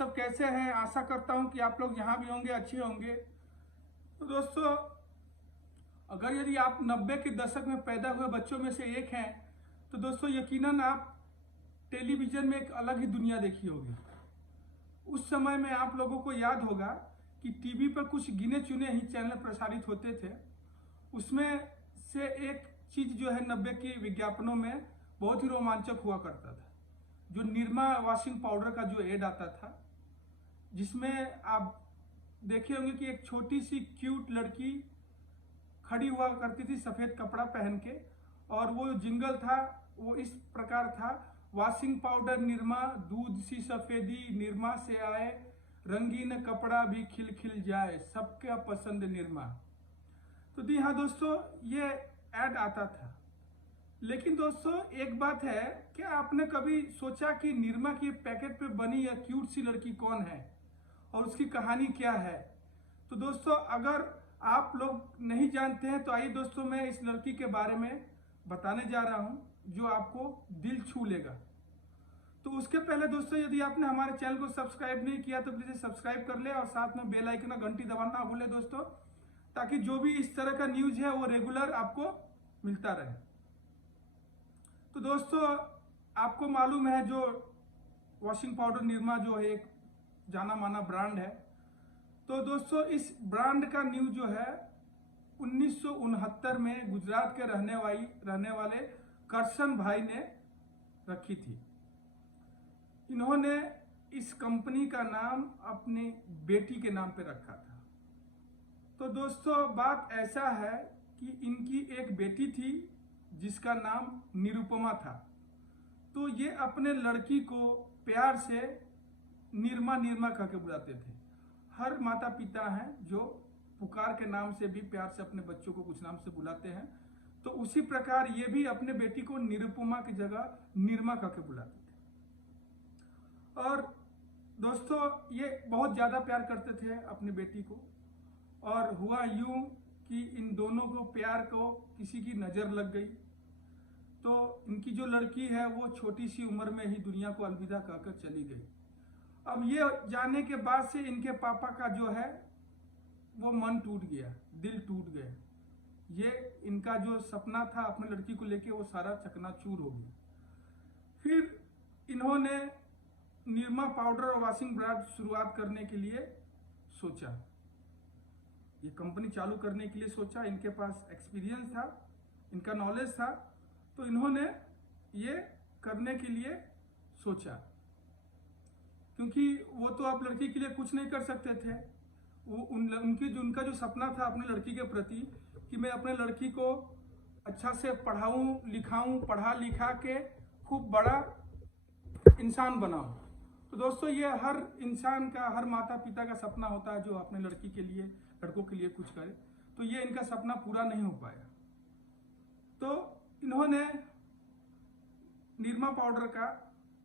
सब कैसे हैं। आशा करता हूं कि आप लोग जहां भी होंगे अच्छे होंगे। तो दोस्तों, अगर यदि आप 90 के दशक में पैदा हुए बच्चों में से एक हैं तो दोस्तों यकीनन आप टेलीविज़न में एक अलग ही दुनिया देखी होगी। उस समय में आप लोगों को याद होगा कि टीवी पर कुछ गिने चुने ही चैनल प्रसारित होते थे। उसमें से एक चीज़ जो है 90 की विज्ञापनों में बहुत ही रोमांचक हुआ करता था, जो निरमा वॉशिंग पाउडर का जो एड आता था, जिसमें आप देखे होंगे कि एक छोटी सी क्यूट लड़की खड़ी हुआ करती थी सफ़ेद कपड़ा पहन के, और वो जिंगल था वो इस प्रकार था, वॉशिंग पाउडर निरमा, दूध सी सफ़ेदी निरमा से आए, रंगीन कपड़ा भी खिल खिल जाए, सबका पसंद निरमा। तो जी हाँ दोस्तों, ये ऐड आता था। लेकिन दोस्तों एक बात है, क्या आपने कभी सोचा कि निरमा के पैकेट पे बनी यह क्यूट सी लड़की कौन है और उसकी कहानी क्या है? तो दोस्तों अगर आप लोग नहीं जानते हैं तो आइए दोस्तों मैं इस लड़की के बारे में बताने जा रहा हूं जो आपको दिल छू लेगा। तो उसके पहले दोस्तों, यदि आपने हमारे चैनल को सब्सक्राइब नहीं किया तो प्लीज सब्सक्राइब कर ले और साथ में बेल आइकन घंटी दबाना ना भूले दोस्तों, ताकि जो भी इस तरह का न्यूज है वो रेगुलर आपको मिलता रहे। तो दोस्तों आपको मालूम है जो वॉशिंग पाउडर निरमा जो है एक जाना माना ब्रांड है। तो दोस्तों इस ब्रांड का न्यू जो है 1969 में गुजरात के रहने वाले करसन भाई ने रखी थी। इन्होंने इस कंपनी का नाम अपनी बेटी के नाम पे रखा था। तो दोस्तों बात ऐसा है कि इनकी एक बेटी थी जिसका नाम निरुपमा था। तो ये अपने लड़की को प्यार से निरमा निरमा कह के बुलाते थे। हर माता पिता हैं जो पुकार के नाम से भी प्यार से अपने बच्चों को कुछ नाम से बुलाते हैं, तो उसी प्रकार ये भी अपने बेटी को निरुपमा की जगह निरमा कह के बुलाते थे। और दोस्तों ये बहुत ज़्यादा प्यार करते थे अपनी बेटी को, और हुआ यूं कि इन दोनों को प्यार को किसी की नज़र लग गई। तो इनकी जो लड़की है वो छोटी सी उम्र में ही दुनिया को अलविदा कहकर चली गई। अब ये जाने के बाद से इनके पापा का जो है वो मन टूट गया, दिल टूट गया। ये इनका जो सपना था अपने लड़की को लेके वो सारा चकनाचूर हो गया। फिर इन्होंने निरमा पाउडर और वॉशिंग ब्रांड शुरुआत करने के लिए सोचा, ये कंपनी चालू करने के लिए सोचा। इनके पास एक्सपीरियंस था, इनका नॉलेज था, तो इन्होंने ये करने के लिए सोचा। क्योंकि वो तो आप लड़की के लिए कुछ नहीं कर सकते थे। वो उनका जो सपना था अपनी लड़की के प्रति कि मैं अपने लड़की को अच्छा से पढ़ाऊं लिखाऊं, पढ़ा लिखा के खूब बड़ा इंसान बनाऊं। तो दोस्तों ये हर इंसान का, हर माता पिता का सपना होता है जो अपने लड़की के लिए, लड़कों के लिए कुछ करे। तो ये इनका सपना पूरा नहीं हो पाया। तो इन्होंने निरमा पाउडर का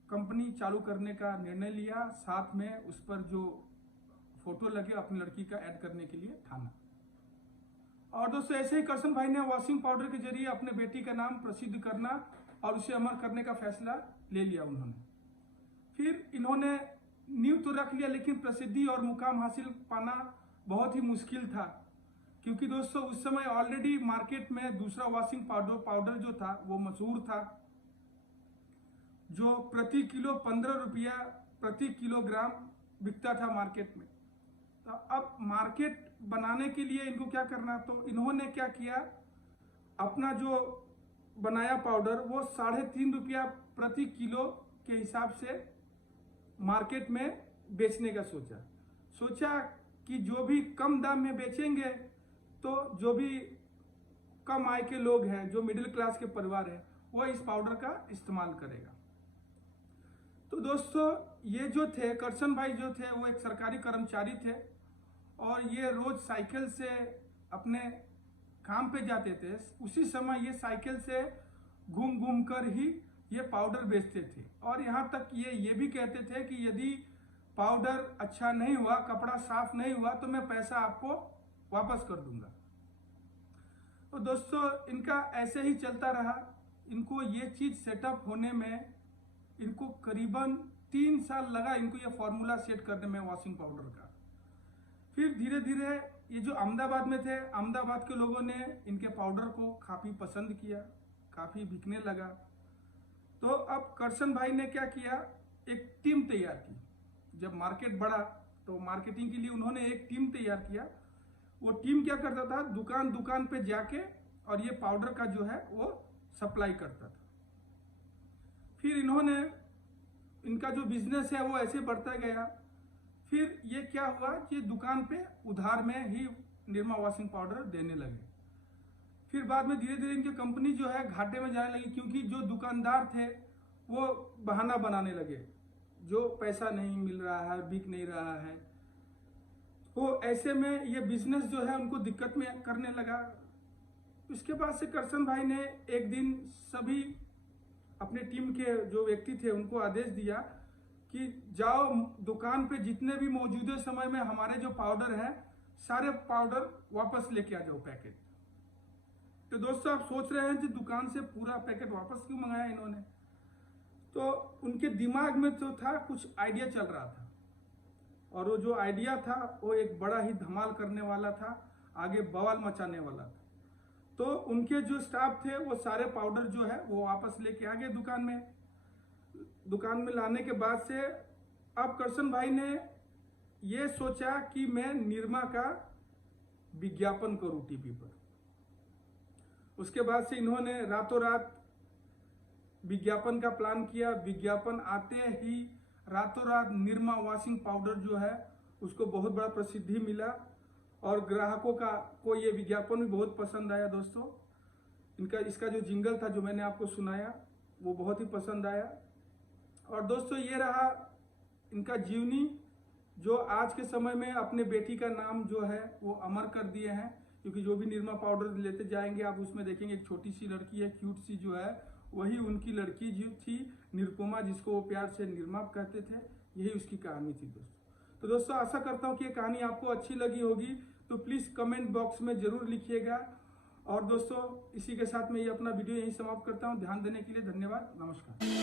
कंपनी चालू करने का निर्णय लिया, साथ में उस पर जो फोटो लगे अपनी लड़की का ऐड करने के लिए ठाना। और दोस्तों ऐसे ही करसन भाई ने वॉशिंग पाउडर के जरिए अपने बेटी का नाम प्रसिद्ध करना और उसे अमर करने का फैसला ले लिया उन्होंने। फिर इन्होंने नींव तो रख लिया, लेकिन प्रसिद्धि और मुकाम हासिल पाना बहुत ही मुश्किल था। क्योंकि दोस्तों उस समय ऑलरेडी मार्केट में दूसरा वॉशिंग पाउडर जो था वो मशहूर था, जो प्रति किलो 15 रुपया प्रति किलोग्राम बिकता था मार्केट में। तो अब मार्केट बनाने के लिए इनको क्या करना, तो इन्होंने क्या किया, अपना जो बनाया पाउडर वो 3.5 रुपया प्रति किलो के हिसाब से मार्केट में बेचने का सोचा कि जो भी कम दाम में बेचेंगे तो जो भी कम आय के लोग हैं, जो मिडिल क्लास के परिवार हैं, वो इस पाउडर का इस्तेमाल करेगा। तो दोस्तों ये जो थे करसन भाई जो थे वो एक सरकारी कर्मचारी थे, और ये रोज साइकिल से अपने काम पे जाते थे। उसी समय ये साइकिल से घूम घूम कर ही ये पाउडर बेचते थे, और यहाँ तक ये भी कहते थे कि यदि पाउडर अच्छा नहीं हुआ, कपड़ा साफ नहीं हुआ, तो मैं पैसा आपको वापस कर दूंगा। तो दोस्तों इनका ऐसे ही चलता रहा। इनको ये चीज़ सेटअप होने में इनको करीबन 3 साल लगा इनको ये फॉर्मूला सेट करने में वॉशिंग पाउडर का। फिर धीरे धीरे ये जो अहमदाबाद में थे, अहमदाबाद के लोगों ने इनके पाउडर को काफ़ी पसंद किया, काफ़ी बिकने लगा। तो अब करशन भाई ने क्या किया, एक टीम तैयार की। जब मार्केट बढ़ा तो मार्केटिंग के लिए उन्होंने एक टीम तैयार किया। वो टीम क्या करता था, दुकान दुकान पे जाके और ये पाउडर का जो है वो सप्लाई करता था। फिर इन्होंने, इनका जो बिजनेस है वो ऐसे बढ़ता गया। फिर ये क्या हुआ कि दुकान पे उधार में ही निरमा वॉशिंग पाउडर देने लगे। फिर बाद में धीरे धीरे इनकी कंपनी जो है घाटे में जाने लगी, क्योंकि जो दुकानदार थे वो बहाना बनाने लगे, जो पैसा नहीं मिल रहा है, बिक नहीं रहा है। तो ऐसे में ये बिजनेस जो है उनको दिक्कत में करने लगा। इसके बाद से करशन भाई ने एक दिन सभी अपने टीम के जो व्यक्ति थे उनको आदेश दिया कि जाओ दुकान पे जितने भी मौजूदा समय में हमारे जो पाउडर है सारे पाउडर वापस लेके आ जाओ पैकेट। तो दोस्तों आप सोच रहे हैं कि दुकान से पूरा पैकेट वापस क्यों मंगाया इन्होंने। तो उनके दिमाग में तो था, कुछ आइडिया चल रहा था, और वो जो आइडिया था वो एक बड़ा ही धमाल करने वाला था, आगे बवाल मचाने वाला था। तो उनके जो स्टाफ थे वो सारे पाउडर जो है वो वापस लेके आ गए दुकान में। दुकान में लाने के बाद से अब करशन भाई ने ये सोचा कि मैं निरमा का विज्ञापन करूं टीवी पर। उसके बाद से इन्होंने रातों रात विज्ञापन का प्लान किया। विज्ञापन आते ही रातों रात निरमा वॉशिंग पाउडर जो है उसको बहुत बड़ा प्रसिद्धि मिला, और ग्राहकों को ये विज्ञापन भी बहुत पसंद आया। दोस्तों इसका जो जिंगल था जो मैंने आपको सुनाया वो बहुत ही पसंद आया। और दोस्तों ये रहा इनका जीवनी, जो आज के समय में अपने बेटी का नाम जो है वो अमर कर दिए हैं। क्योंकि जो भी निरमा पाउडर लेते जाएंगे आप उसमें देखेंगे एक छोटी सी लड़की है, क्यूट सी, जो है वही उनकी लड़की जो थी निरुपमा, जिसको वो प्यार से निरमा कहते थे। यही उसकी कहानी थी दोस्तों। तो दोस्तों आशा करता हूँ कि ये कहानी आपको अच्छी लगी होगी, तो प्लीज़ कमेंट बॉक्स में ज़रूर लिखिएगा। और दोस्तों इसी के साथ मैं ये अपना वीडियो यहीं समाप्त करता हूँ। ध्यान देने के लिए धन्यवाद। नमस्कार।